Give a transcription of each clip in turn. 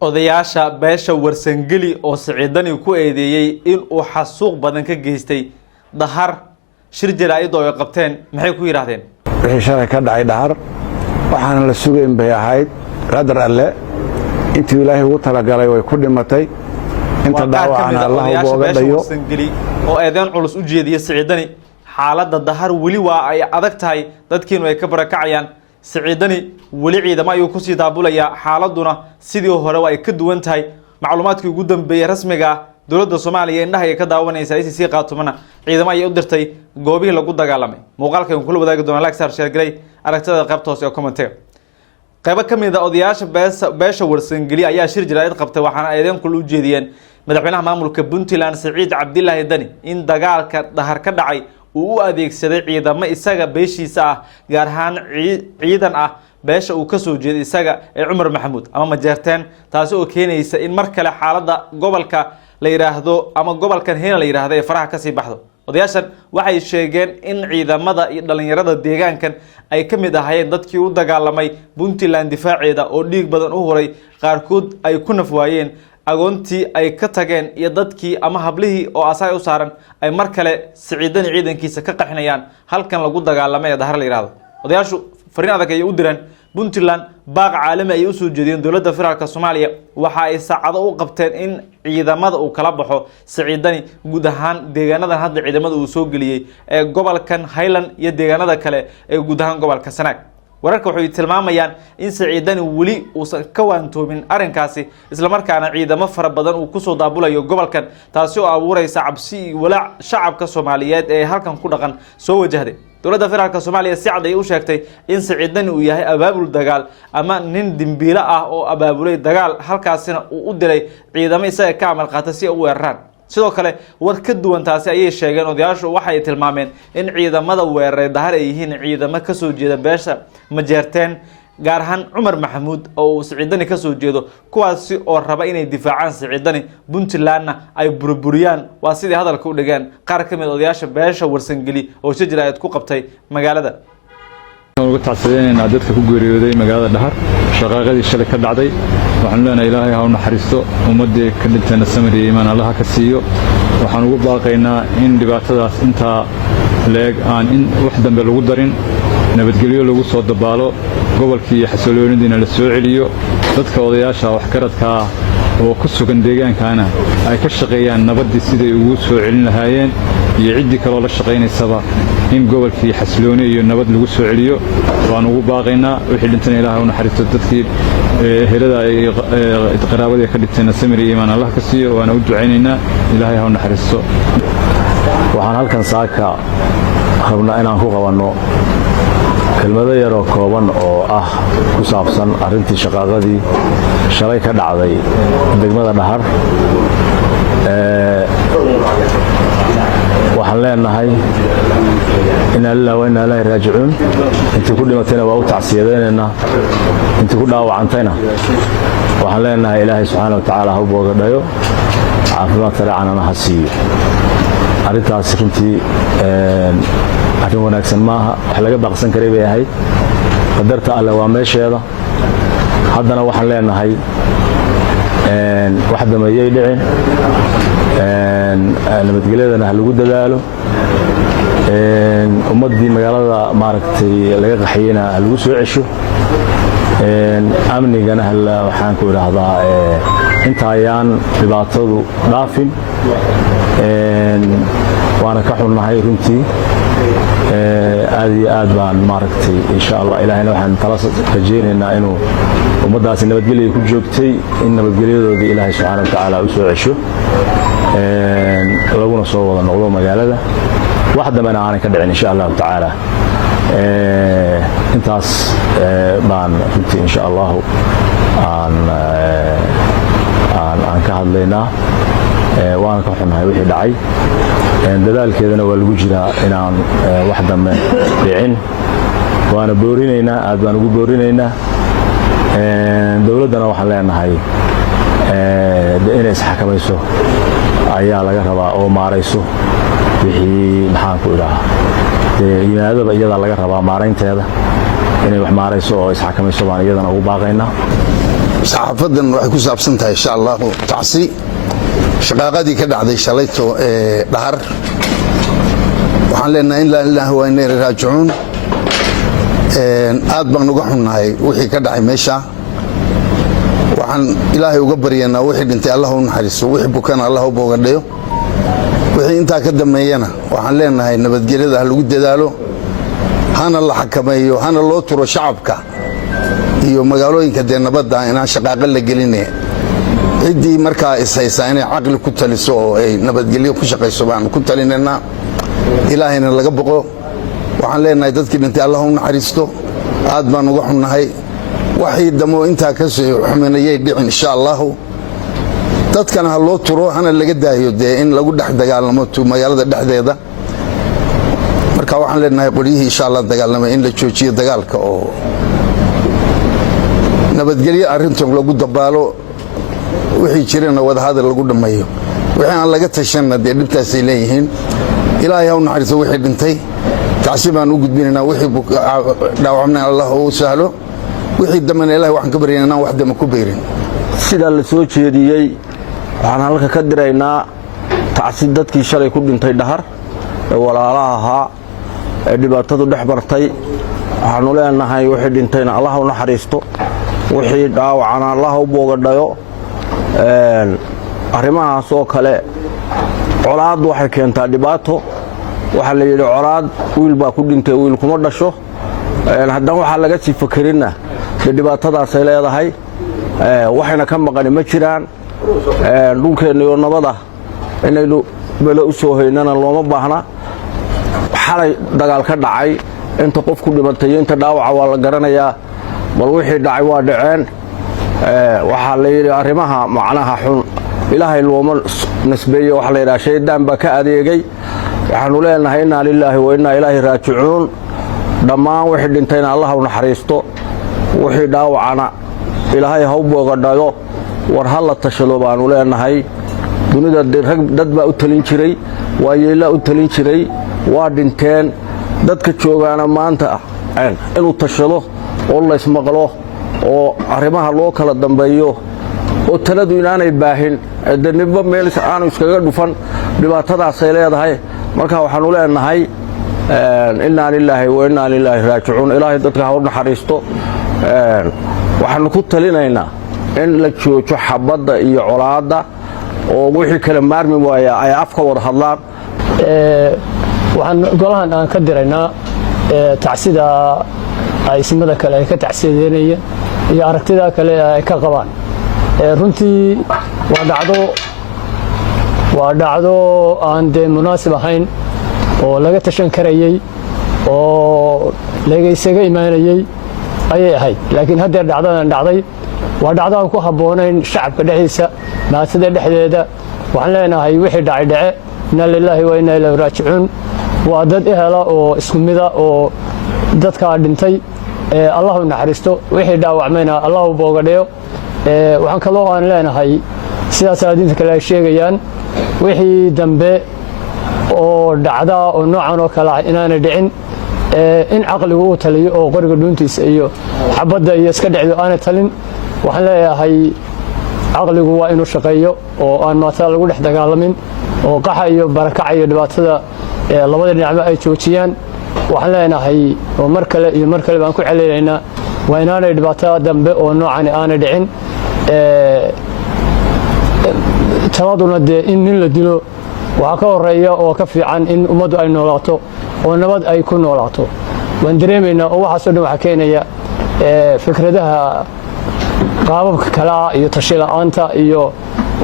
odayaasha beesha warsangeli oo siciidani ku eedeeyay in uu xasuuq badan ka geystay dahar shir jaraa'id oo ay qabteen maxay ku yiraahdeen wixii shalay ka dhacay dahar waxaan la sugayn bay ahayd qadar alle intii ilaahay ugu talagalay way ku dhimatay inta dhaawacana Allah uga dhayo oo eedan culus u jeediyay siciidani xaaladda dahar wali waa ay adag tahay dadkiinu ay ka barakacayaan siciidani wali ciidamo ayuu ku sii daabulaya xaaladuna sidii hore waa ay ka duwan tahay macluumaadkii ugu dambeeyay rasmiga dawladda Soomaaliya indhaha ay ka daawanaysaa ICC qaatumana ciidamo ay u dirtay goobihii lagu dagaalamay muuqaalkan kula wadaagi doona Lexar Shargalay aragtida qaybta hoose ee comment qayb ka mid ah odayaasha beesha warsangeli ayaa shir jaraa'id qabtay waxaana aydan kula u jeediyeen madaxweynaha maamulka Puntland Saciid Cabdilaahi Dani in dagaalka dahar ka dhacay uu adeegsaday ciidamo isaga beeshiisa ah gaar ahaan ciidan ah beesha uu ka soo jeeday isaga ee Umar Maxamuud ama majeerteen taasi oo keenaysa in mar kale xaaladda gobolka la yiraahdo ama gobolkan heena la yiraahdo ee faraha ka sii baxdo odayaashan waxay sheegeen in ciidamada iyo dhalinyarada deegaankan ay ka mid ahaayeen dadkii u dagaalamay Puntland difaaceeda oo dhiig badan u horay qaarkood ay ku nafwaayeen agoontii ay ka tageen iyo dadkii ama hablihii oo asaay u saaran ay mar kale siciidani ciidankiisa ka qaxinayaan halkan lagu dagaalamay ee dahar la yiraahdo odayaashu fariin adag ay u direen Puntland baaq caalami ay u soo jeediyeen dawladda federaalka Soomaaliya waxa ay saacado u qabteen in ciidamada uu kala baxo siciidani guud ahaan deegaanada hadda ciidamada uu soo galiyay ee gobolkan Highland iyo deegaanada kale ee guud ahaan gobolka Sanaag wararka waxay tilmaamayaan in siciidani wali uusan ka waantoomin arinkaasi isla markaana ciidamo fara badan uu ku soo daabulayo gobolkan taasi oo abuuraysa cabsi walaac shacabka Soomaaliyeed ee halkan ku dhaqan soo wajahday dawladda federaalka Soomaaliya si cad ay u sheegtay in siciidani uu yahay abaabul dagaal ama nin dimbiila ah oo abaabulay dagaal halkaasina uu u diray ciidamo isaga ka amal qaatay si uu weeraraan sidoo kale war ka duwan taasi ayay sheegeen odayaashu waxay tilmaameen in ciidamada weeraray dahar ay yihiin ciidamo ka soo jeeda beesha majeerteen gaar ahaan Umar Maxamuud oo siciidani ka soo jeedo kuwaasi oo raba inay difaacaan siciidani Puntlandna ay burburiyaan waa sidii hadalka u dhigeen qaar ka mid odayaasha beesha warsangeli oo shir jaraa'id ku qabtay magaalada ugu tacsiyeenna dadka ku geeriyooday magaalada Dahar shaqaqadii shalay ka dhacday waxaan leenahay Ilaahay ha u naxariisto ummadii ka dhintayna samir iyo iimaan Allah ka siiyo waxaan ugu baaqaynaa in dhibaatadaas inta leeg aan in wax dambe lagu darin nabadgelyo lagu soo dabaalo gobolkii xasilloonidiina la soo celiyo dadka odayaasha wax karadka oo ku sugan deegaankana ay ka shaqeeyaan nabadii sidii ugu soo celin lahaayeen iyo cidii kale oo la shaqeynaysaba in gobolkii xasillooni iyo nabad lagu soo celiyo waan ugu baaqaynaa wixii dhintana Ilaahay u naxariisto dadkii helada ay qaraabada ka dhintayna samir iyo iimaan Allah ka siiyo waana u duceynaynaa Ilaahay ha u naxariisto waxaan halkan saaka rabnaa inaan ku qabanno kelmado yar oo kooban oo ah ku saabsan arintii shaqaqadii shalay ka dhacday degmada Dahar waxaan leenahay inna lillahi wa inna ilayhi raaji'uun intii ku dhimatayna waa u tacsiyadeynaa intii ku dhaawacantayna waxaan leenahay Ilaahay subhanahu wa ta'ala ha u boogadhayo caafimaad saraacan ha siiyo arintaas runtii arrin wanaagsan maaha wax laga baaqsan karay bay ahayd qadarta alle waa meesheeda haddana waxaan leenahay wax dameeyay dhicin nabadgelyadana lagu dadaalo ummadii magaalada maaragtay laga qaxiyayna lagu soo cesho amnigana waxaan ku yiraahdaa inta ayaan dhibaatadu dhaafin waana ka xunnahay runtii aad iyo aad baan maaragtay insha Allah Ilaahayna waxaan tala rajeynaynaa inuu ummadaas nabadgelyo ku joogtay in nabadgelyadoodii Ilaahay subhanahu wa ta'ala u soo cesho laguna soo wada noqdo magaalada wax damana aan ka dhicin insha Allah ta'ala intaas baan runtii insha Allah aan ka hadlaynaa waan ka xunnahay wixii dhacay dadaalkeedana waa lagu jiraa inaan wax dambe dhicin waana boorinaynaa aad baan ugu boorinaynaa dawladdana waxaan leenahay inay isxakamayso ayaa laga rabaa oo maarayso wixii maxaan ku idhaahaa yimaadaba iyada laga rabaa maaraynteeda inay wax maarayso oo isxakamayso baan iyadana ugu baaqaynaa saxaafadan waxay ku saabsan tahay insha Allah tacsi shaqaaqadii ka dhacday shalayto dhahar waxaan leenahay in la ilaaha wa inna ilayhi raaji'uun aad baan uga xunnahay wixii ka dhacay meesha waxaan ilaahay uga baryaynaa wixii dhintay Allah u naxariiso wixii bukana Allah u boogadhayo wixii intaa ka dameeyana waxaan leenahay nabadgelyada lagu dadaalo hana la xakameeyo hana loo turo shacabka iyo magaalooyinka nabadda inaan shaqaaqo la gelinay cidii markaa ishaysaa inay aqli ku taliso oo ay nabadgelyo ku shaqeyso baan ku talinayna ilaahayna laga boqo waxaan leenahay dadkii dhintay Allah u naxariisto aad baan uga xunnahay waxii damo intaa ka soo xumeeyay dhicin insha Allah dadkana ha loo turo hana laga daayo in lagu dhex dagaalamo magaalada dhexdeeda marka waxaan leenahay qoriyihii insha Allah dagaalamo in la joojiyo dagaalka oo nabadgelyo arrintan lagu dabaalo wixii jirana wada hadal lagu dhameeyo wixii aan laga tashanna dhibtaas ay leeyihiin ilaahay ha u naxariiso wixii dhintay taasi baan u gudbinaynaa wixii dhaawacna Allah uu sahlo wixii damana ilaahay waxaan ka baryaynaa wax dama ku beerin sida la soo jeediyay waxaan halka ka diraynaa tacsi dadkii shalay ku dhintay dhahar ee walaalaha ahaa ee dhibaatadu dhex martay waxaanu leenahay wixii dhintayna Allah u naxariisto wixii dhaawacana Allah u boogadhayo arrimahaas oo kale colaad waxay keentaa dhibaato waxa la yiri colaad wiil baa ku dhintay wiil kuma dhasho haddana waxa laga sii fakirinna dhibaatadaas ay leedahay waxayna ka maqan ma jiraan dhulkeena iyo nabada inaynu bala u soo haynana looma baahna xalay dagaal ka dhacay inta qof ku dhimatay inta dhaawaca waa la garanayaa bal wixii dhacay waa dhaceen waxa la yiri arrimaha macnaha xun ilaahay looma nisbeeyo waxa la yiraahdaa shaydaan baa ka adeegay waxaanu leenahay inna lillahi wa inna ilayhi raaji'uun dhammaan wixii dhintayna Allah u naxariisto wixii dhaawacana ilaahay ha u boogadhayo war hal la tashado baanu leenahay dunida dad baa u talin jiray waa yeela u talin jiray waa dhinteen dadka joogaana maanta inuu tashado oo la ismaqlo oo arrimaha loo kala dambeeyo oo taladu inaanay baahin dadnimo meel aanu iskaga dhufan dhibaatadaas ay leedahay marka waxaanu leenahay inna lillahi wa inna ilayhi raaji'uun ilaahay dadka ha u naxariisto waxaanu ku talinaynaa in la joojo xabadda iyo colaadda oo wixii kala maarmi waaya ay afka wada hadlaan waxaan golahan aan ka diraynaa tacsida ay simada kale ay ka tacsiyeynayeen iyo aragtida kale ay ka qabaan runtii waa dhacdo aan munaasib ahayn oo laga tashan karayay oo laga isaga imaanayay ayay ahayd laakiin hadda dhacdadan dhacday waa dhacdo aan ku haboonayn shacabka dhexdiisa maasada dhexdeeda waxaan leenahay wixii dhacay dhace inna lillahi wa inna ilayhi raaji'uun waa dad ehela oo isku mida oo dadka dhintay Allah u naxariisto wixii dhaawacmayna Allah u boogadhayo waxaan kaloo aan leenahay sidaas diinta kale ay sheegayaan wixii dambe oo dhacda oo noocan oo kale inaanay dhicin in aqligu uu taliyo oo qoriga dhuuntiisa iyo xabadda iyo iska dhicdo aanay talin waxaan leeyahay aqligu waa inuu shaqeeyo oo aan maanta lagu dhex dagaalamin oo qaxa iyo barakaca iyo dhibaatada labada dhinacba ay joojiyaan waxaan leenahay oo mar kale baan ku celinaynaa waa inaanay dhibaatada dambe oo noocan aanay dhicin taladuna in nin la dilo waxa ka horeeya oo ka fiican in ummaddu ay noolaato oo nabad ay ku noolaato waan dareemaynaa oo waxaasoo dhan waxa keenaya fikradaha qaababka kale iyo tashi la'aanta iyo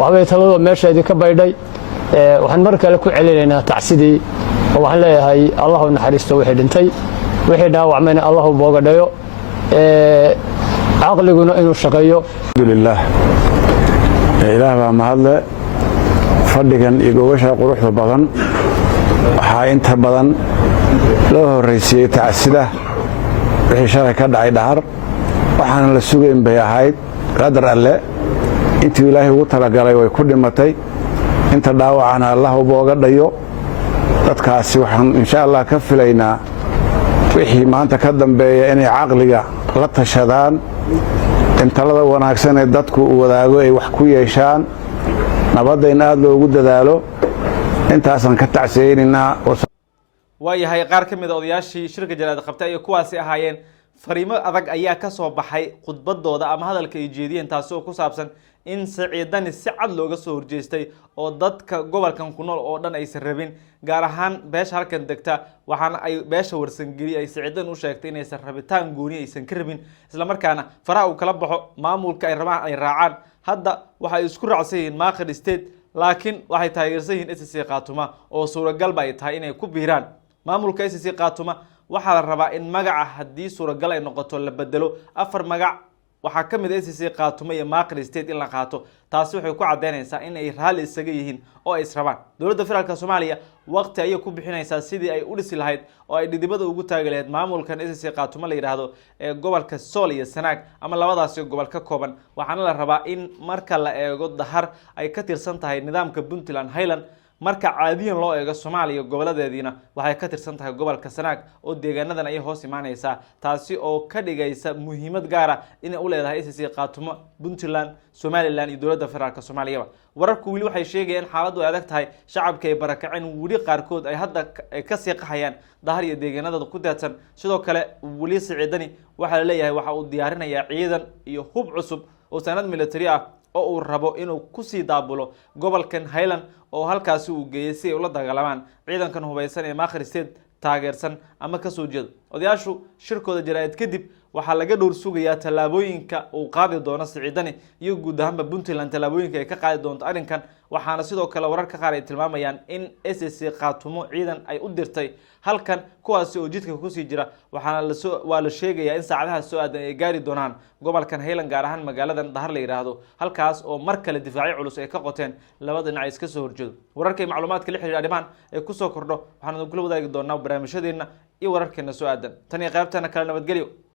waxbay taladu meesheedii ka baydhay waxaan mar kale ku celinaynaa tacsidii oo waxaan leeyahay Allah u naxariisto wixii dhintay wixii dhaawacmayna Allah u boogadhayo aqliguna inuu shaqeeyo alhamdulillah ilaah baa mahadle fadhigan iyo gobasha quruxda badan waxaa inta badan loo horeysiyay tacsida wixii shalay ka dhacay dhahar waxaana la sugayn bay ahayd qadar alle intii ilaahay ugu talagalay way ku dhimatay inta dhaawacana Allah u boogadhayo dadkaasi waxaan insha Allah ka filaynaa wixii maanta ka dambeeya inay caqliga la tashadaan in talada wanaagsan ee dadku uu wadaago ay wax ku yeeshaan nabadda in aad loogu dadaalo intaasan ka tacsiyeynaynaa. waayahay qaar ka mid a odayaashii shirka jaraa'id qabtay ay kuwaasi ahaayeen fariimo adag ayaa ka soo baxay khudbadooda ama hadalka ay jeediyeen taasi oo ku saabsan in Siciidani si cad looga soo horjeestay oo dadka gobolkan ku nool oo dhan aysan rabin gaar ahaan beesha halkan degta waxaana ay beesha warsangeli ay Siciidan u sheegtay inaysan rabitaan gooni aysan ka rabin isla markaana faraha uu kala baxo maamulka ay rabaan ay raacaan. hadda waxay isku raacsan yihiin Maaqir State laakiin waxay taageersan yihiin SSC Khaatuma oo suuragal ay tahay inay ku biiraan maamulka SSC Khaatuma. waxaa la rabaa in magaca haddii suuragal ay noqoto la bedelo 4 magac waxaa ka mid SSC Khaatuma iyo Maaqir State in la qaato taasi waxay ku cadeynaysaa in ay raali isaga yihiin oo ay israbaan. dowladda federaalka Soomaaliya waqti ayay ku bixinaysaa sidii ay u dhisi lahayd oo ay dhidibada ugu taagi lahayd maamulkan SSC Khaatuma la yiraahdo ee gobolka Sool iyo Sanaag ama labadaasi gobol ka kooban. waxaana la rabaa in marka la eego Dahar ay ka tirsan tahay nidaamka Puntland Highland marka caadiyan loo eego Soomaaliya goboladeedina waxay ka tirsan tahay gobolka Sanaag oo deegaanadan ay hoos imaanaysaa taasi oo ka dhigaysa muhiimad gaar ah in ay u leedahay SSC Khaatuma Puntland Somaliland iyo dowladda federaalka Soomaaliya. wararku wali waxay sheegayaan xaaladdu ay adag tahay shacabka ay barakaceen wali qaarkood ay hadda ka sii qaxayaan Dahar iyo deegaanada ku daadsan. sidoo kale wali Siciidani waxa la leeyahay waxa uu diyaarinayaa ciidan iyo hub cusub oo sanad military ah oo uu rabo inuu ku sii daabulo gobolkan Highland oo halkaasi uu geeyay si ay ula dagaalamaan ciidankan hubeysan ee Maaqir State taageersan ama ka soo jeedo. odayaashu shirkooda jaraa'id kadib waxaa laga dhowr sugayaa tallaabooyinka uu qaadi doono Siciidani iyo guud ahaanba Puntland tallaabooyinka ay ka qaadi doonto arrinkan. waxaana sidoo kale wararka qaar ay tilmaamayaan in SSC Khaatuma ciidan ay u dirtay halkan kuwaasi oo jidka ku sii jira waxaana la sheegayaa in saacadaha soo aadan ay gaari doonaan gobolkan Highland gaar ahaan magaaladan Dahar la yiraahdo halkaas oo mar kale difaacyo culus ay ka qoteen labada dhinac iska soo horjeedo. wararka iyo macluumaadka la xiriira arrimahan ay ku soo kordho waxaan kula wadaagi doonaa barnaamijyadeena iyo wararkeena soo aadan tan iyo qaybtana kala nabadgelyo.